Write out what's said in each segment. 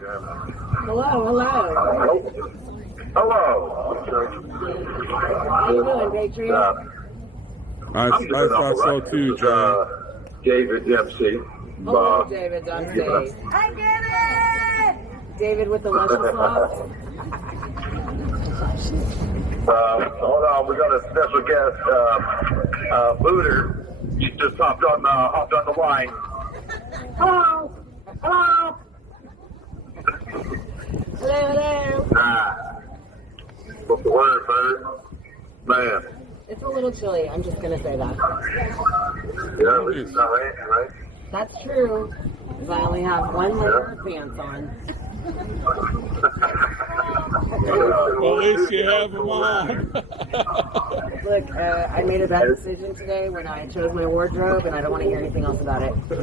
Hello, hello. Hello. How you doing, Patriot? I thought so too, John. David Dempsey. Hello, David Dempsey. I get it! David with the luscious locks. Hold on, we got a special guest, Booter. He just hopped on the line. Hello! Hello! Hello, hello. What's the word, bird? Man. It's a little chilly, I'm just going to say that. Yeah, at least it's not raining, right? That's true, because I only have one layer of pants on. At least you have them on. Look, I made a bad decision today when I chose my wardrobe, and I don't want to hear anything else about it. Did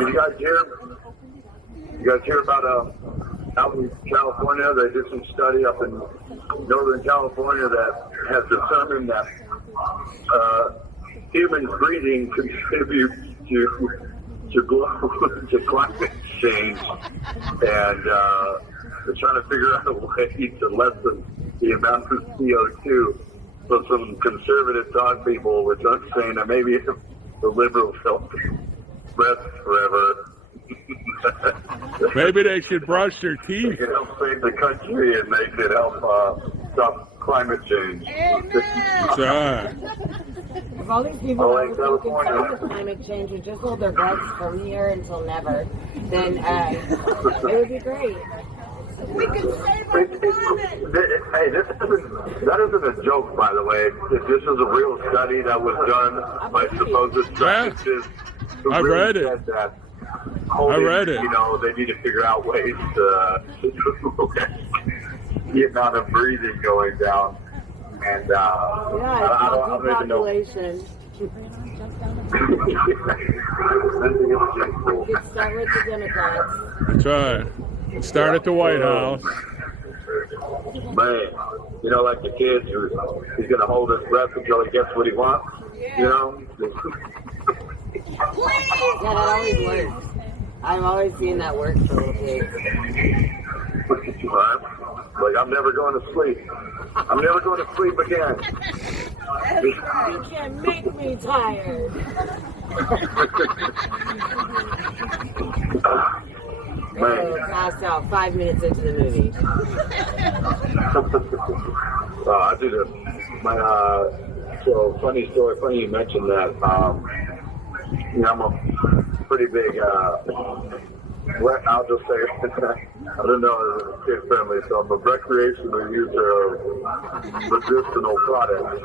you guys hear? You guys hear about out in California? They did some study up in Northern California that has determined that humans breathing contributes to climate change, and they're trying to figure out a way to lessen the amount of CO2. So some conservative dog people were saying that maybe the liberals help rest forever. Maybe they should brush their They teeth. could help save the country, and they could help stop climate change. John. If all these people that are so concerned with climate change would just hold their breaths from here until never, then it would be great. We can save our planet! Hey, that isn't a joke, by the way. This is a real study that was done by supposed scientists who I really read it. said that. I read it. You know, they need to figure out ways to the amount of breathing going down. And Yeah, it's called depopulation. Let's start with the Democrats. That's right. Start at the White House. Man, you know, like the kid he's going to hold his breath until he gets what he wants, you know? Yeah, that always works. I've always seen that work for little kids. Like, I'm never going to sleep. I'm never going to sleep again. You can make me tired. Oh, passed out 5 minutes into the movie. I did so funny story. Funny you mentioned that. You know, I'm a pretty big, I'll just say, I don't know, it's kid friendly, so I'm a recreational user of medicinal products.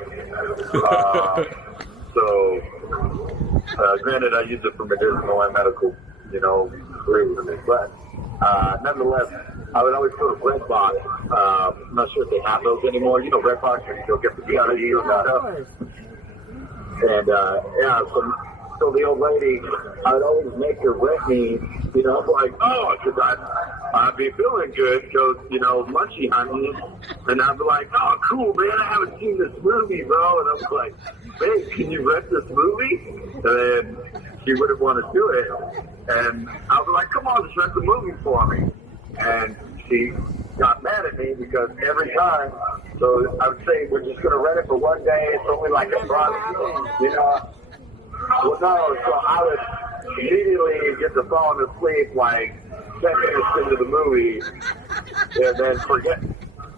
Granted, I use it for medicinal and medical, you know, reasons, but nonetheless, I would always go to Red Box. I'm not sure if they have those anymore. You know, Red Box, you can go get the DRE or stuff. And so the old lady, I would always make her rent me, you know, like, because I'd be feeling good, because, you know, munchy honey, and I'd be like, oh, cool, man, I haven't seen this movie, bro, and I was like, babe, can you rent this movie? And then she wouldn't want to do it, and I was like, come on, just rent the movie for me, and she got mad at me because every time, so I would say, we're just going to rent it for one day, it's only like a month, you know. Well, no, so I would immediately get to falling asleep like 10 minutes into the movie,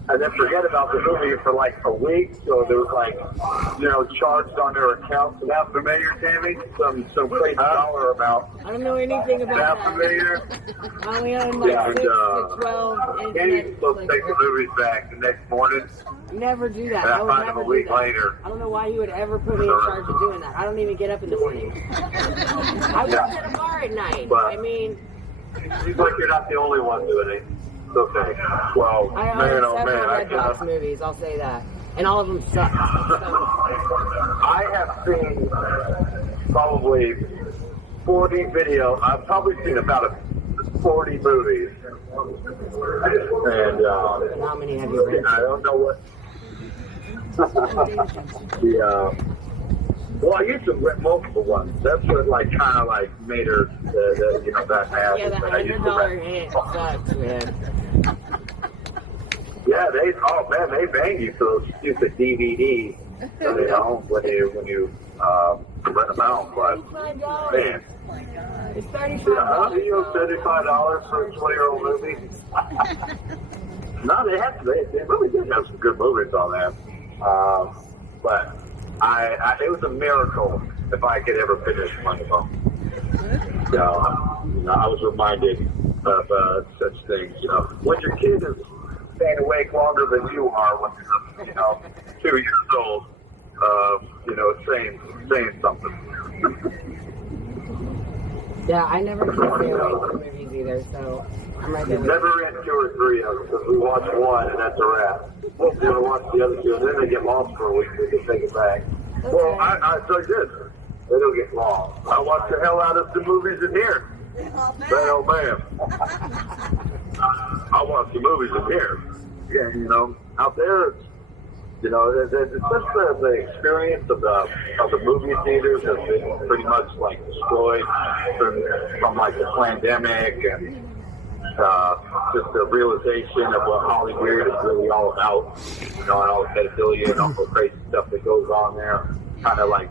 and then forget about the movie for like a week. So there was like, you know, charged on their account. So that's familiar, Tammy? Some crazy dollar amount. I don't know anything about that. Familiar? I only own like 6 to 12 Tammy was supposed to take the movies back the next morning. Never do that. And I I would find never them a week do that. later. I don't know why he would ever put me in charge of doing that. I don't even get up in the morning. I work at a bar at night. But I mean, seems like you're not the only one doing it. It's okay. Well, I own man, oh several man, Red Box movies, I'll say that. And all of them suck. So, I have seen probably 40 videos. I've probably seen about 40 movies. And how many have you read? I don't know what. Well, I used to rent multiple one. That's what like kind of like made her that mad. Yeah, the $100 hit sucks, man. Yeah, they bang you for those stupid DVDs. You know, when you rent them out, but man. It's $35. $75 for a 20-year-old movie. No, they really did have some good movies on that. But it was a miracle if I could ever finish one of them. I was reminded of such things. You know, when your kid is staying awake longer than you are when you're 2 years old, saying something. Yeah, I never can stay awake for movies either, so I'm right there with Never rent 2 or 3 of them because we watch one and that's a wrap. We'll watch the other 2 and then they get lost for a week. We can take it back. Okay. Well, it's like this. They don't get lost. I watch the hell out of some movies in here. Oh, man. I watch the movies in here. Yeah, out there, it's just the experience of the movie theaters has been pretty much like destroyed from like the pandemic and just the realization of what Hollywood is really all about, and all the pedophilia and all the crazy stuff that goes on there, kind of like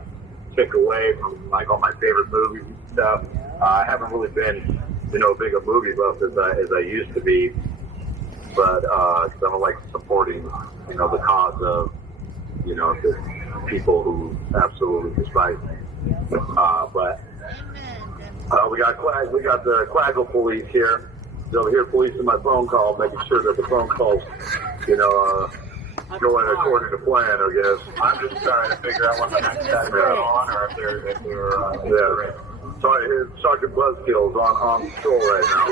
took away from like all my favorite movies and stuff. I haven't really been, big a movie buff as I used to be, but because I don't like supporting, the cause of, the people who absolutely despise me. But we got the Quaggle police here. Over here policing my phone call, making sure that the phone calls, going according to plan, I guess. I'm just trying to figure out when the next guys are on or if they're Sorry, here's Sergeant Buzzkill's on patrol right now.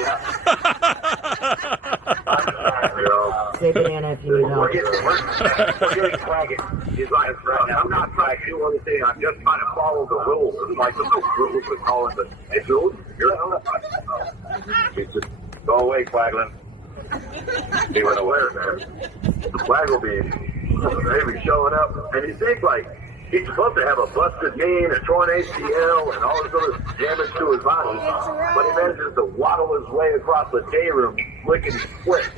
Say banana if you need help. We're getting Quagget. He's like, I'm not trying to do anything. I'm just trying to follow the rules. It's like the rules we call it, but hey, rules. He's just go away, Quaglin. He went away, man. The Quag will be maybe showing up, and you think like he's supposed to have a busted knee and a torn ACL and all this other damage to his body, but he manages to waddle his way across the day room, licking his foot.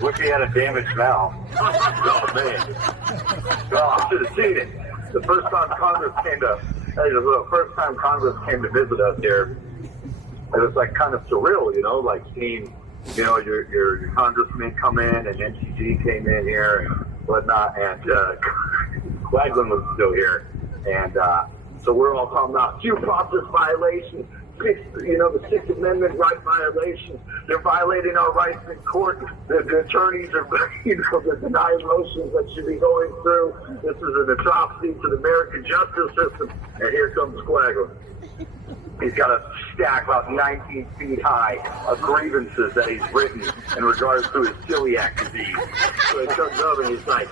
Wish he had a damaged mouth. Oh man! I should have seen it. The first time Congress came to visit us here, it was like kind of surreal, like seeing, your congressmen come in and MTG came in here and whatnot, and Quaglin was still here, and so we're all talking about due process violations, the Sixth Amendment right violations. They're violating our rights in court. The attorneys are, they're denying motions that should be going through. This is an atrocity to the American justice system. And here comes Quaglin. He's got a stack about 19 feet high of grievances that he's written in regards to his celiac disease. So he comes over and he's like,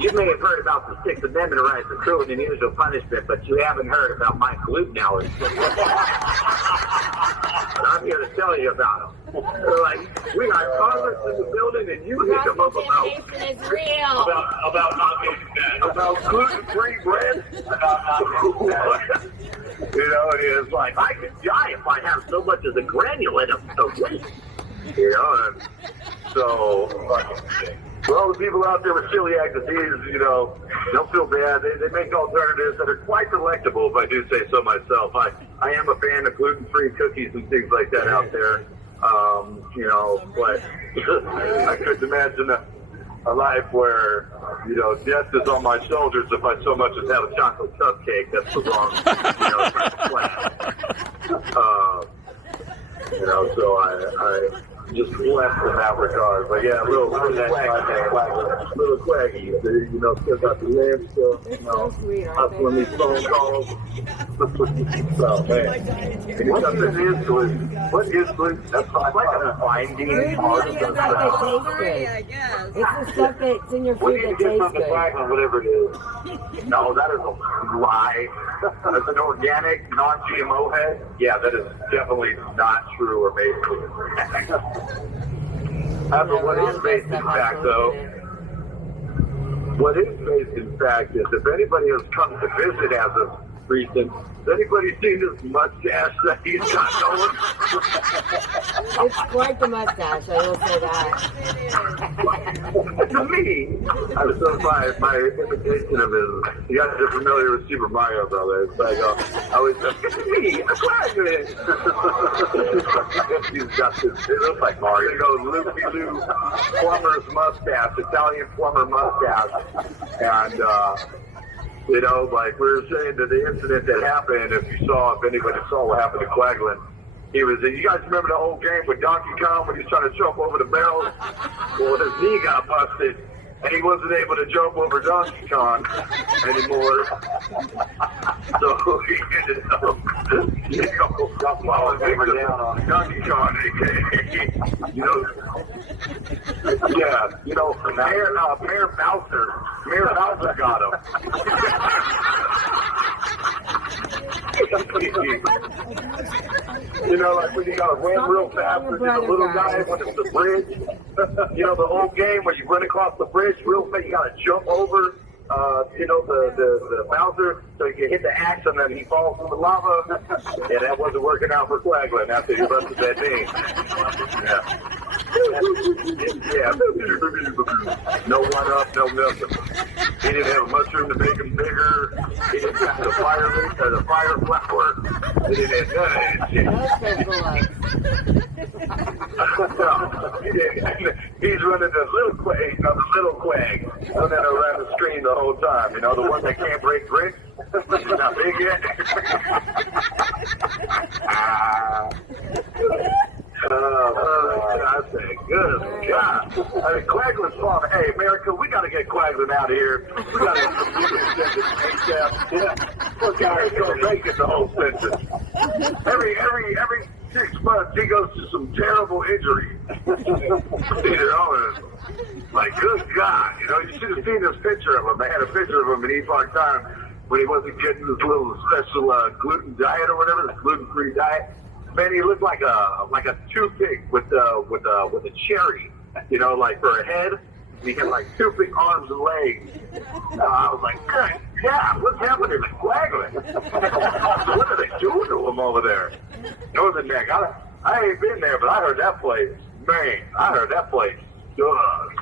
you may have heard about the Sixth Amendment rights of cruel and unusual punishment, but you haven't heard about my gluten allergy. And I'm here to tell you about them. They're like, we got Congress in the building and you hit them up about not being fed. About gluten-free bread. About not being fed. And it's like, I could die if I have so much as a granulate of wheat. And so, for all the people out there with celiac disease, don't feel bad. They make alternatives that are quite delectable, if I do say so myself. I am a fan of gluten-free cookies and things like that out there. But I couldn't imagine a life where, death is on my shoulders if I so much as have a chocolate cupcake. That's the wrong, plan. So I just blessed in that regard. But yeah, little Quaggy, still got the lamb still, hustling these phone calls. So, man. What is gluten? That's like a finding part of the It's the stuff that's in your food that tastes good. Whatever it is. No, that is a lie. As an organic, non-GMO head, yeah, that is definitely not true or made. However, what is based in fact, though, what is based in fact is if anybody has come to visit as of precinct. Has anybody seen this mustache that he's got going? It's quite the mustache, I will say that. To me, I was my imitation of his. You guys are familiar with Super Mario Brothers. So I always say, it's me, a Quagmire. He's got this, it looks like Mario. He goes loopy-loo plumber's mustache, Italian plumber mustache. And, you know, like we were saying that the incident that happened, if anybody saw what happened to Quagland, you guys remember the old game with Donkey Kong when he was trying to jump over the barrels? Well, his knee got busted, and he wasn't able to jump over Donkey Kong anymore. So he ended up, falling down on Donkey Kong, you know. Yeah, you know, Mayor Bowser got him. You know, like when you gotta run real fast with the little guy when it's the bridge. You know, the old game where you run across the bridge real fast, you gotta jump over, you know, the Bowser, so you can hit the axe and then he falls in the lava. And that wasn't working out for Quagland after he busted that knee. Yeah. No one up, no nothing. He didn't have a mushroom to make him bigger. He didn't have the fire leaf or the fire flower. He didn't have none of that shit. He's running the little quag, running around the screen the whole time. You know, the one that can't break bricks. He's not big yet. I say, good God. I mean, Quagland's fun. Hey, America, we got to get Quagland out of here. We got to get this ASAP. Yeah. Look how he's going to make it the whole census. Every 6 months, he goes to some terrible injury. You know, like, good God. You know, you should have seen this picture of him. They had a picture of him in East Park Time when he wasn't getting this little special gluten diet or whatever, this gluten-free diet. Man, he looked like a toothpick with a cherry, you know, like for a head. He had like 2 big arms and legs. I was like, good God, what's happening to Quagland? What are they doing to him over there? Northern Neck. I ain't been there, but I heard that place. Man, I heard that place sucks.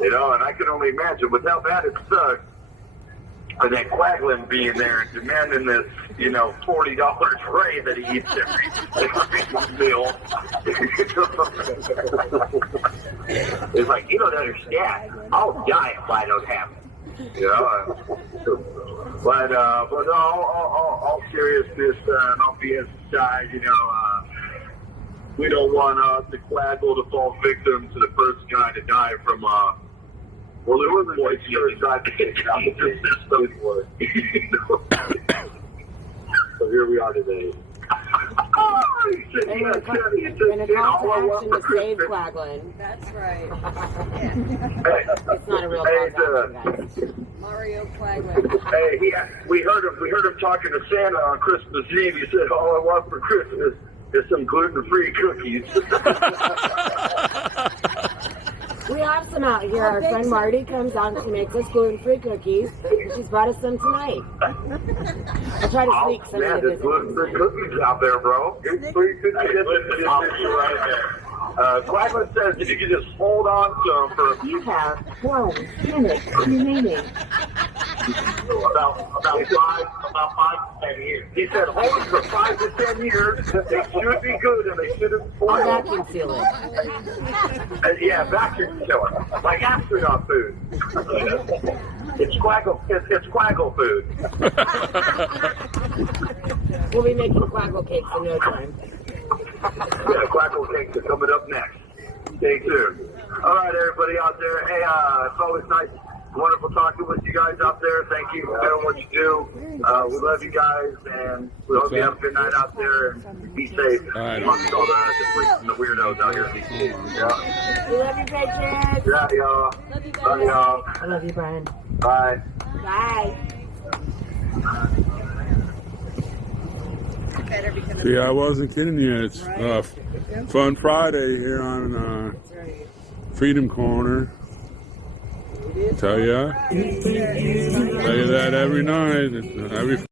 You know, and I can only imagine with how bad it sucks. And then Quagland being there and demanding this, you know, $40 tray that he eats every meal. It's like, you don't understand. I'll die if I don't have it. You know? But all seriousness and all BS aside, you know, we don't want the Quaggle to fall victim to the first guy to die from, well, there was a voice here tried to get out of the system. So here we are today. And you're going to call to action to save Quagland. That's right. It's not a real call to action, guys. Mario Quagland. Hey, we heard him talking to Santa on Christmas Eve. He said, all I want for Christmas is some gluten-free cookies. We have some out here. Our friend Marty comes out and she makes us gluten-free cookies. And she's brought us some tonight. I'll try to sneak some man, in the there's gluten-free cookies out there, bro. Gluten-free cookies. Quagland says if you can just hold on to them for a few. You have 12 minutes remaining. About 5 to 10 years. He said hold them for 5 to 10 years. They should be good and they shouldn't spoil. I'll vacuum seal it. Yeah, vacuum seal it. Like astronaut food. It's Quaggle food. We'll be making Quaggle cakes in no time. Yeah, Quaggle cakes are coming up next. Stay tuned. All right, everybody out there. Hey, it's always nice. Wonderful talking with you guys out there. Thank you for doing what you do. We love you guys, and we hope you have a good night out there, and be safe amongst all the weirdos out here. Yeah. We love you, Patriots. Yeah, y'all. Love y'all. I love you, Brian. Bye. Bye. See, I wasn't kidding you. It's Fun Friday here on Freedom Corner. Tell you that every night, every